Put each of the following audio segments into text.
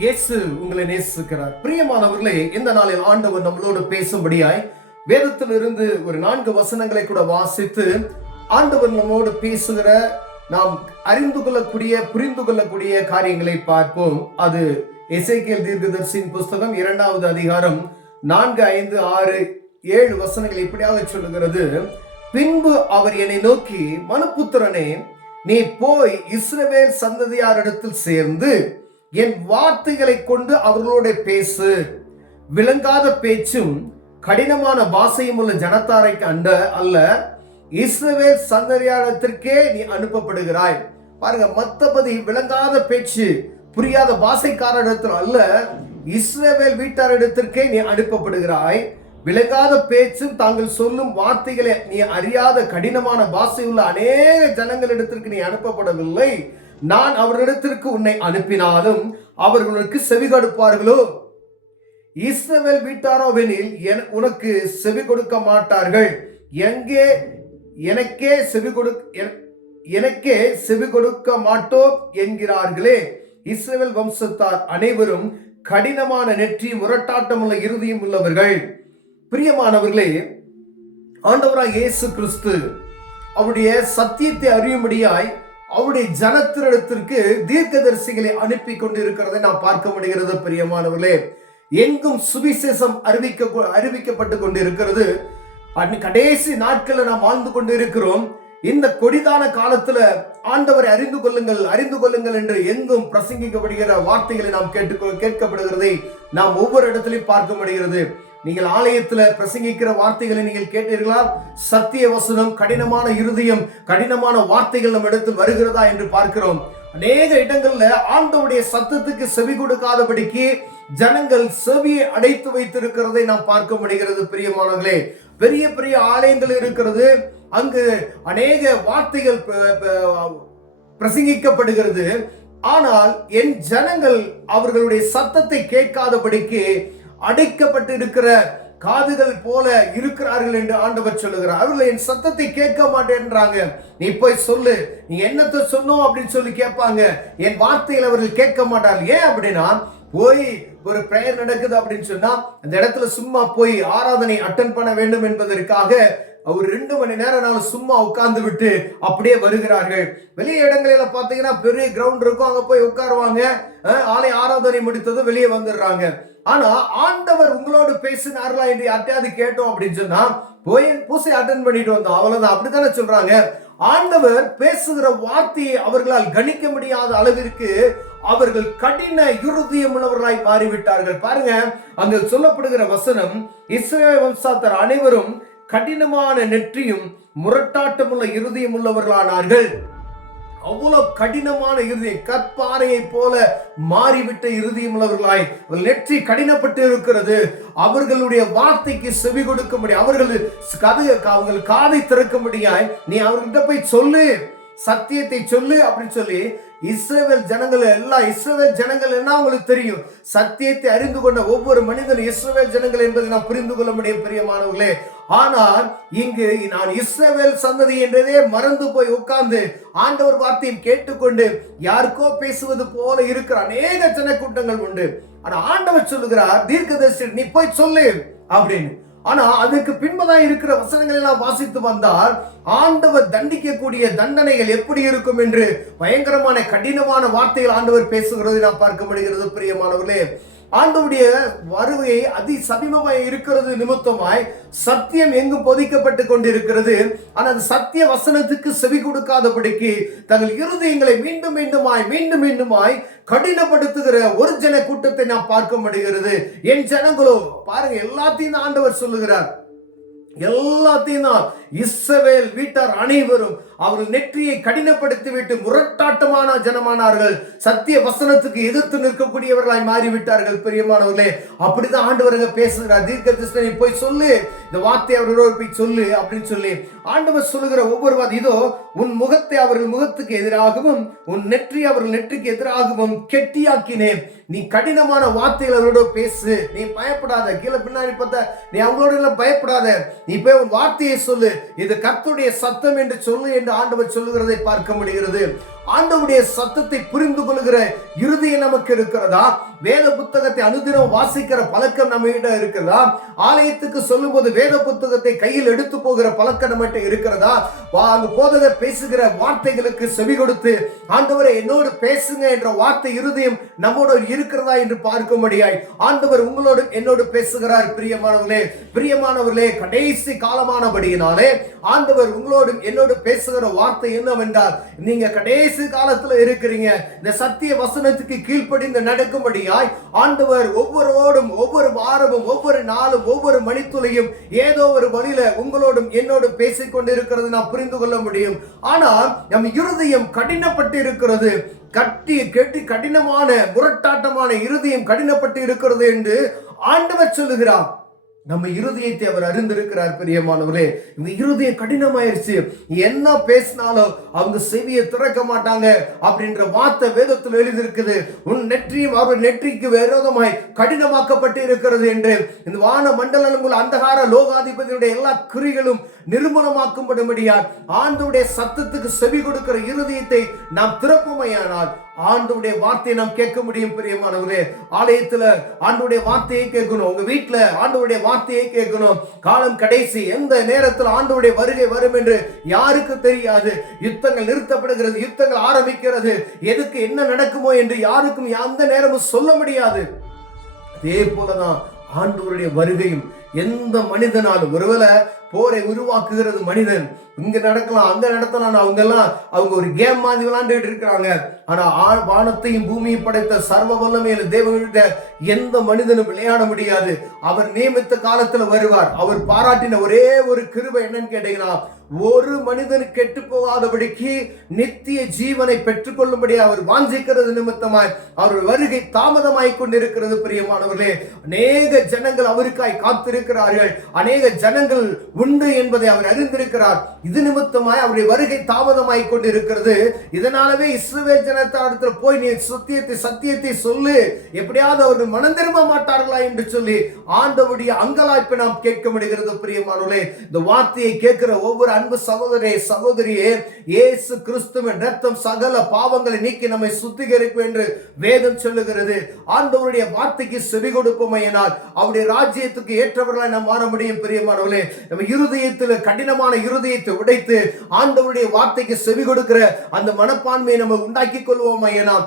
இயேசு உங்களை நேசிக்கிறார். பிரியமானவர்களே, இந்த நாளில் ஆண்டவர் நம்மளோடு பேசும்படியாய் வேதத்திலிருந்து ஒரு 4 வசனங்களை கூட வாசித்து ஆண்டவர் நம்மோடு பேசுகிற, நாம் அறிந்து கொள்ளக்கூடிய, புரிந்து கொள்ளக்கூடிய காரியங்களை பார்ப்போம். அது எசேக்கியேல் தீர்க்கதரிசியின் புஸ்தகம் 2வது அதிகாரம் 4, 5, 6, 7 வசனங்கள் இப்படியாக சொல்லுகிறது. பின்பு அவர் என்னை நோக்கி, மனுபுத்திரனே, நீ போய் இஸ்ரவேல் சந்ததியாரிடத்தில் சேர்ந்து என் வார்த்தைகளை கொண்டு அவர்களோட பேசு. விளங்காத பேச்சும் கடினமான பாஷையும் உள்ள ஜனத்தாரை அல்ல, இஸ்ரவேல் சந்ததியாரிடத்திற்கே நீ அனுப்பப்படுகிறாய். பாருங்க, மத்தபடி விளங்காத பேச்சு புரியாத பாஷைக்காரரிடத்தில் அல்ல, இஸ்ரவேல் வீட்டாரிடத்திற்கே நீ அனுப்பப்படுகிறாய். விளங்காத பேச்சும் தாங்கள் சொல்லும் வார்த்தைகளை நீ அறியாத கடினமான பாஷையுள்ள அநேக ஜனங்களிடத்திற்கு நீ அனுப்பப்படவில்லை. நான் அவர்களிடத்திற்கு உன்னை அனுப்பினாலும் அவர்களுக்கு செவி கொடுப்பார்களோ? இஸ்ரவேல் வீட்டாரோவெனில் உனக்கு செவி கொடுக்க மாட்டார்கள். எனக்கே செவி கொடுக்க மாட்டோம் என்கிறார்களே. இஸ்ரவேல் வம்சத்தார் அனைவரும் கடினமான நெற்றி, முரட்டாட்டம் உள்ள இருதயம் உள்ளவர்கள். பிரியமானவர்களே, ஆண்டவராய் இயேசு கிறிஸ்து அவருடைய சத்தியத்தை அறியும்படியாய் அவருடைய ஜனத்தினிடத்திற்கு தீர்க்கதரிசிகளை அனுப்பி கொண்டு இருக்கிறதை நாம் பார்க்க முடிகிறது. பிரியமானவர்களே, எங்கும் சுவிசேஷம் அறிவிக்கப்பட்டு கொண்டு இருக்கிறது. கடைசி நாட்களில் நாம் வாழ்ந்து கொண்டு இருக்கிறோம். இந்த கொடிதான காலத்துல ஆண்டவரை அறிந்து கொள்ளுங்கள் என்று எங்கும் பிரசங்கிக்கப்படுகிற வார்த்தைகளை நாம் கேட்கப்படுகிறதை நாம் ஒவ்வொரு இடத்திலையும் பார்க்க முடிகிறது. நீங்கள் ஆலயத்துல பிரசங்கிக்கிற வார்த்தைகளை நீங்கள் கேட்டீர்களா? சத்திய வசனம், கடினமான இருதயம், கடினமான வார்த்தைகள் நம்ம இடத்தில் வருகிறதா என்று பார்க்கிறோம். அநேக இடங்கள்ல ஆண்டவருடைய சத்தத்துக்கு செவி கொடுக்காதபடிக்கு ஜனங்கள் செவியை அடைத்து வைத்திருக்கிறதை நாம் பார்க்க முடிகிறது. பிரியமானவர்களே, பெரிய பெரிய ஆலயங்கள் இருக்கிறது, அங்கு அநேக வார்த்தைகள் பிரசங்கிக்கப்படுகிறது. ஆனால் என் ஜனங்கள் அவர்களுடைய சத்தத்தை கேட்காதபடிக்கு அடைக்கப்பட்டு இருக்கிற காதுகள் போல இருக்கிறார்கள் என்று ஆண்டவர் சொல்லுகிறார். அவர்கள் என் சத்தத்தை கேட்க மாட்டேன்றாங்க. நீ போய் சொல்லு, நீ என்னத்தை சொன்னோம் அப்படின்னு சொல்லி கேட்பாங்க. என் வார்த்தையில் அவர்கள் கேட்க மாட்டார்கள். ஏன் அப்படின்னா, போய் ஒரு பிரேயர் நடக்குது அப்படின்னு சொன்னா அந்த இடத்துல சும்மா போய் ஆராதனை அட்டெண்ட் பண்ண வேண்டும் என்பதற்காக ஒரு 2 மணி நேரம் சும்மா உட்கார்ந்து விட்டு அப்படியே வருகிறார்கள். வெளிய இடங்களில பாத்தீங்கன்னா பெரிய கிரவுண்ட் இருக்கும், அங்க போய் உட்காருவாங்க. ஆலய ஆராதனை முடித்ததும் வெளியே வந்துடுறாங்க. ஆனா ஆண்டவர் உங்களோடு பேசினார்களா என்று யார்ட்டையாவது கேட்டோம் அப்படின்னு சொன்னா, போய் பூசை அட்டெண்ட் பண்ணிட்டு வந்தோம், அவ்வளவுதான். அப்படித்தானே சொல்றாங்க. ஆண்டவர் பேசுகிற வார்த்தையை அவர்களால் கணிக்க முடியாத அளவிற்கு அவர்கள் கடின இருதயம் உள்ளவர்களாய் மாறிவிட்டார்கள். பாருங்க, அங்கு சொல்லப்படுகிற வசனம், இஸ்ரவேல் வம்சத்தார் அனைவரும் கடினமான நெற்றியும் முரட்டாட்டம் உள்ள இருதயம் உள்ளவர்களானார்கள். அவ்வளவு கடினமான இருதயம், கற்பாறையை போல மாறிவிட்ட இருதயம் உள்ளவர்களாய் நெற்றி கடினப்பட்டு இருக்கிறது. அவர்களுடைய வார்த்தைக்கு செவி கொடுக்க முடியும், அவர்கள் காதை திறக்க முடியாய் நீ அவர்கிட்ட போய் சொல்லு, சத்தியத்தை சொல்லு அப்படின்னு சொல்லி இஸ்ரவேல் ஜனங்கள் என்ன உங்களுக்கு தெரியும்? சத்தியத்தை அறிந்து கொண்ட ஒவ்வொரு மனிதனும் இஸ்ரவேல் ஜனங்கள் என்பதை நாம் புரிந்து கொள்ள முடியும். பிரியமானவர்களே, ஆனால் இங்கு நான் இஸ்ரவேல் சந்ததி என்றதே மறந்து போய் உட்கார்ந்து ஆண்டவர் வார்த்தையும் கேட்டுக்கொண்டு யாருக்கோ பேசுவது போல இருக்கிற அநேக ஜனக்கூட்டங்கள் உண்டு. ஆனா ஆண்டவர் சொல்லுகிறார், தீர்க்கதரிசி நீ போய் சொல்லு அப்படின்னு. ஆனா அதற்கு பின்பதான் இருக்கிற வசனங்கள் எல்லாம் வாசித்து வந்தால் ஆண்டவர் தண்டிக்கக்கூடிய தண்டனைகள் எப்படி இருக்கும் என்று பயங்கரமான கடினமான வார்த்தைகள் ஆண்டவர் பேசுகிறதை நாம் பார்க்க முடிகிறது. பிரியமானவர்களே, ஆண்டவருடைய வருகை அதி சமீபமாய் இருக்கிறது நிமித்தமாய் சத்தியம் எங்கு பொதிக்கப்பட்டு கொண்டிருக்கிறது. ஆனால் அந்த சத்திய வசனத்துக்கு செவி கொடுக்காதபடிக்கு தங்கள் இருதயங்களை மீண்டும் மீண்டுமாய் கடினப்படுத்துகிற ஒரு ஜன கூட்டத்தை நாம் பார்க்க முடிகிறது. என் ஜனங்களோ, பாருங்க, எல்லாத்தையும் ஆண்டவர் சொல்லுகிறார், எல்லாத்தையும் தான் இஸ்ரவேல் வீட்டார் அனைவரும் அவர்கள் நெற்றியை கடினப்படுத்தி விட்டு முரட்டாட்டமான ஜனமானார்கள். சத்திய வசனத்துக்கு எதிர்த்து நிற்கக்கூடியவர்களாய் மாறிவிட்டார்கள். பிரியமானவர்களே, அப்படிதான் ஆண்டவர் பேசுகிறார். தீர்க்கதரிசனை போய் சொல்லு, இந்த வார்த்தை அவர்களோடு போய் சொல்லு அப்படின்னு சொல்லி ஆண்டவர் சொல்லுகிற ஒவ்வொரு வார்த்தை, இதோ உன் முகத்தை அவர்கள் முகத்துக்கு எதிராகவும் உன் நெற்றி அவர்கள் நெற்றிக்கு எதிராகவும் கெட்டியாக்கினேன். நீ கடினமான வார்த்தைகள் அவர்களோட பேசு, நீ பயப்படாத, கீழே பின்னாடி பார்த்த நீ அவங்களோட எல்லாம் பயப்படாத, நீ போய் உன் வார்த்தையை சொல்லு, இது கர்த்தருடைய சத்தம் என்று சொல்லு என்று ஆண்டவர் சொல்லுகிறதை பார்க்க முடிகிறது. ஆண்டவருடைய சத்தத்தை புரிந்து கொள்கிற இருதயம் நமக்கு இருக்கிறதா? வேத புத்தகத்தை அனுதினம் வாசிக்கிற பழக்கம் நம்ம கிட்ட இருக்கிறதா? ஆலயத்துக்கு சொல்லும் போது வேத புத்தகத்தை கையில் எடுத்து போகிற பழக்கம் நம்ம கிட்ட இருக்கிறதா? அங்கு போதகர் பேசுகிற வார்த்தைகளுக்கு செவி கொடுத்து ஆண்டவரை என்னோடு பேசுங்க என்ற வார்த்தை இருதயம் நம்மோடு இருக்கிறதா என்று பார்க்கும்படியாய் ஆண்டவர் உங்களோடு என்னோடு பேசுகிறார். பிரியமானவர்களே, கடைசி காலமானபடியினாலே ஆண்டவர் உங்களோடு என்னோடு பேசுகிற வார்த்தை என்னவென்றால், நீங்க கடைசி காலத்துல இருக்கிறீங்க. இந்த சத்திய வசனத்துக்கு கீழ்ப்படிந்து நடக்கும்படியாய் ஆண்டவர் ஒவ்வொருவரோடும் ஒவ்வொரு வாரமும் ஒவ்வொரு நாளும் ஒவ்வொரு மணித்துளையும் ஏதோ ஒரு வழியில உங்களோடும் என்னோடு பேசிக் கொண்டிருக்கிறது நாம் புரிந்து கொள்ள முடியும். ஆனால் நம் இருதயம் கடினப்பட்டு இருக்கிறது. கடினமான முரட்டாட்டமான இருதயம் கடினப்பட்டு இருக்கிறது என்று ஆண்டவர் சொல்லுகிறார். நம்ம இருதயத்தை அவர் அறிந்திருக்கிறார். பிரியமானவர்களே, இந்த இருதயம் கடினமாயிருச்சு, என்ன பேசினாலும் அவங்க செவியை திறக்க மாட்டாங்க அப்படின்ற வார்த்தை வேதத்தில் எழுதியிருக்குது. உன் நெற்றியும் அவர் நெற்றிக்கு விரோதமாய் கடினமாக்கப்பட்டு இருக்கிறது என்று இந்த வான மண்டலங்கள் அந்தகார லோகாதிபதியுடைய எல்லா கிரிகளும் நிர்மூலமாக்கும்படியால் ஆண்டவருடைய சத்தத்துக்கு செவி கொடுக்கிற இருதயத்தை நாம் திறப்போமையானால் ஆண்டவருடைய வார்த்தையை நாம் கேட்க முடியும். பிரியமானவர்களே, ஆலயத்துல ஆண்டவருடைய வார்த்தையை கேட்கணும், உங்க வீட்டுல ஆண்டவருடைய வார்த்தையை கேட்கணும். காலம் கடைசி, எந்த நேரத்தில் ஆண்டவருடைய வருகை வரும் என்று யாருக்கு தெரியாது. யுத்தங்கள் நிறுத்தப்படுகிறது, யுத்தங்கள் ஆரம்பிக்கிறது, எதுக்கு என்ன நடக்குமோ என்று யாருக்கும் எந்த நேரமும் சொல்ல முடியாது. அதே போலதான் ஆண்டவருடைய வருகையும் எந்த மனிதனாலும், ஒருவேளை போரை உருவாக்குகிறது மனிதன், இங்க நடக்கலாம் அங்க நடத்தலாம், அவங்க ஒரு கேம் மாதிரி விளையாண்டுட்டு இருக்கிறாங்க. ஆனா வானத்தையும் பூமியை படைத்த சர்வ வல்லமையில தேவன்கிட்ட எந்த மனிதனும் விளையாட முடியாது. அவர் நியமித்த காலத்துல வருவார். அவர் பாராட்டின ஒரே ஒரு கிருபை என்னன்னு கேட்டீங்கன்னா, ஒரு மனிதன் கெட்டு போகாதபடிக்கு நித்திய ஜீவனை பெற்றுக் கொள்ளும்படி அவர் வாஞ்சிக்கிறது நிமித்தமாய் அவர் வருகை தாமதமாய் கொண்டிருக்கிறது. பிரியமானவர்களே, அநேக ஜனங்கள் அவருக்காய் காத்திருக்கிறார்கள். அநேக ஜனங்கள் உண்டு என்பதை அவர் அறிந்திருக்கிறார். இது நிமித்தமாய் அவருடைய வருகை தாமதமாய் கொண்டிருக்கிறது. இதனாலவே இஸ்ரவேல் ஜனத்தாரிடத்தில் போய் நீ சத்தியத்தை சொல்லு, எப்படியாவது அவர்கள் மனம் திரும்ப மாட்டார்களா என்று சொல்லி ஆண்டவருடைய அங்கலாய்ப்பை நாம் கேட்க முடிகிறது. பிரியமானவர்களே, இந்த வார்த்தையை கேட்கிற ஒவ்வொரு அன்பு சகோதரியே, இயேசு கிறிஸ்துவின் இரத்தம் சகல பாவங்களை நீக்கி நம்மை சுத்திகரிக்கும் என்று வேதம் சொல்லுகிறது. ஆண்டவருடைய வார்த்தைக்கு செவி கொடுப்போமையினால் அவருடைய ராஜ்யத்துக்கு ஏற்றவர்களாய் நாம் மாற முடியும். பிரியமானவர்களே, நம்ம இருதயத்தில் கடினமான இருதயத்தை உடைத்து ஆண்டவருடைய வார்த்தைக்கு செவி கொடுக்கிற அந்த மனப்பான்மையை நம்ம உண்டாக்கி கொள்வோமையினால்,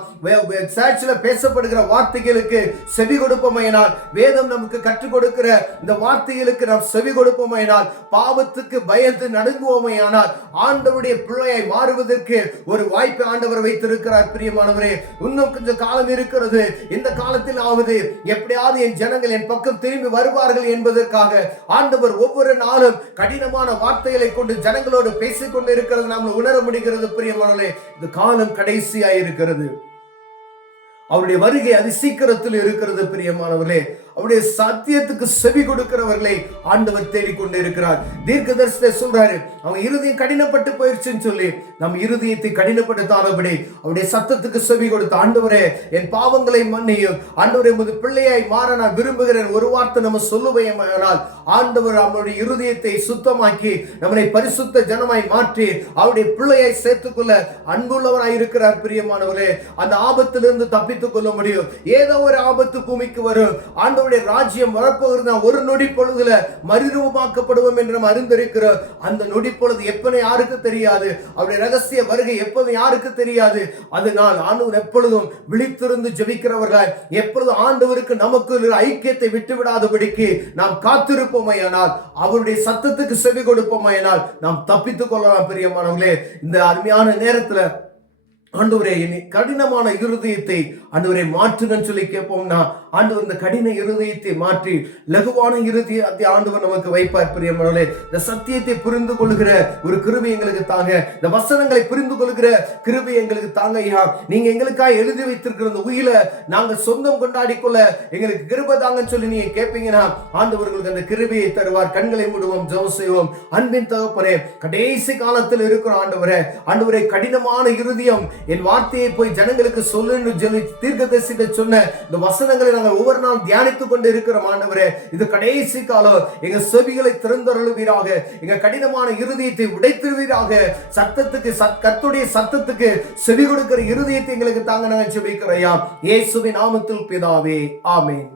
சர்ச்சில் பேசப்படுகிற வார்த்தைகளுக்கு செவி கொடுப்போமையினால், வேதம் நமக்கு கற்றுக் கொடுக்கிற இந்த வார்த்தைகளுக்கு நாம் செவி கொடுப்போமையினால், பாவத்துக்கு பயந்து நடுங்குவோமையானால் ஆண்டவருடைய பிள்ளையை மாறுவதற்கு ஒரு வாய்ப்பை ஆண்டவர் வைத்திருக்கிறார். பிரியமானவரே, இன்னும் கொஞ்சம் காலம் இருக்கிறது. இந்த காலத்தில் ஆவது எப்படியாவது என் ஜனங்கள் என் பக்கம் திரும்பி வருவார்கள் என்பதற்காக ஆண்டவர் ஒவ்வொரு நாளும் கடினமான வார்த்தைகளை கொண்டு ஜனங்களோடு பேசிக் கொண்டு இருக்கிறது நாம் உணர முடிகிறது. பிரியமானவர்களே, இந்த காலம் கடைசியாய் இருக்கிறது. அவருடைய வருகை அதி சீக்கிரத்தில் இருக்கிறது. பிரியமானவர்களே, அவருடைய சத்தியத்துக்கு செவி கொடுக்கிறவர்களை ஆண்டவர் தேடிக்கொண்டு இருக்கிறார். தீர்க்கதரிசியை சொல்றாரு, அவங்க இருதயம் கடினப்பட்டு போயிருச்சுன்னு சொல்லி நம் இருதயத்தை கடினப்படுத்தாதபடி அவருடைய சத்தத்துக்கு செவி கொடுத்த ஆண்டவரே, என் பாவங்களை மன்னியும், ஆண்டவரே உமது பிள்ளையாய் மாற நான் விரும்புகிறேன் ஒரு வார்த்தை நம்ம சொல்லுவையானால் ஆண்டவர் அவருடைய இருதயத்தை சுத்தமாக்கி நம்மை பரிசுத்த ஜனமாய் மாற்றி அவருடைய பிள்ளையாய் சேர்த்துக்கொள்ள அன்புள்ளவராய் இருக்கிறார். பிரியமானவரே, அந்த ஆபத்திலிருந்து தப்பித்துக் கொள்ள முடியும். ஏதோ ஒரு ஆபத்து பூமிக்கு வரும், ஆண்டவருடைய ராஜ்யம் வரப்போகிறது, ஒரு நொடி பொழுதுல மறுரூபமாக்கப்படுவோம் என்று நாம் அறிந்திருக்கிறோம். அந்த நொடி பொழுது எப்ப யாருக்கு தெரியாது, அவருடைய ரகசிய வருகை எப்போது யாருக்கு தெரியாது. அதனால் ஆண்டவர் எப்பொழுதும் விழித்திருந்து ஜெபிக்கிறவர்களாய் எப்பொழுதும் ஆண்டவருக்கு நமக்கு ஐக்கியத்தை விட்டுவிடாதபடிக்கு நாம் காத்திருப்போமையானால், அவருடைய சத்தத்துக்கு செவி கொடுப்போமையானால் நாம் தப்பித்துக் கொள்ளலாம். பிரியமானவர்களே, இந்த அருமையான நேரத்துல ஆண்டவரே கடினமான இருதயத்தை ஆண்டவரை மாற்றுங்கன்னு சொல்லி கேட்போம்னா, ஆண்டவர் இந்த கடின இருதயத்தை மாற்றி லகுவான இருதயத்தை ஆண்டவர் நமக்கு வைப்பார். பிரியமானவர்களே, இந்த சத்தியத்தை புரிந்து கொள்கிற ஒரு கிருபை எங்களுக்கு தாங்க, இந்த வசனங்களை புரிந்து கொள்கிற கிருபை எங்களுக்கு தாங்க ஐயா. நீங்க எங்களுக்காக எழுதி வைத்திருக்கிற இந்த உயிரை நாங்கள் சொந்தம் கொண்டாடி கொள்ள எங்களுக்கு கிருபை தாங்கன்னு சொல்லி நீங்க கேட்பீங்கன்னா ஆண்டவர்களுக்கு அந்த கிருபையை தருவார். கண்களை மூடுவோம், ஜெபம் செய்வோம். அன்பின் தகப்பனே, கடைசி காலத்தில் இருக்கிற ஆண்டவரே, கடினமான இருதயம் என் வார்த்தையை போய் ஜனங்களுக்கு சொல்லுன்னு சொல்லி தீர்க்கதரிசிகள் சொன்ன இந்த வசனங்களை நாங்கள் ஒவ்வொரு நாள் தியானித்துக் கொண்டு இருக்கிறோம் ஆண்டவரே. இது கடைசி காலம். எங்க செவிகளை திறந்தருளுவீராக, எங்க கடினமான இருதயத்தை உடைத்திருவீராக. சத்தத்துக்கு கர்த்தருடைய சத்தத்துக்கு செவி கொடுக்கிற இருதயத்தை எங்களுக்கு தாங்க நாங்கள் ஜெபிக்கிறோம். இயேசுவின் நாமத்தில் பிதாவே, ஆமென்.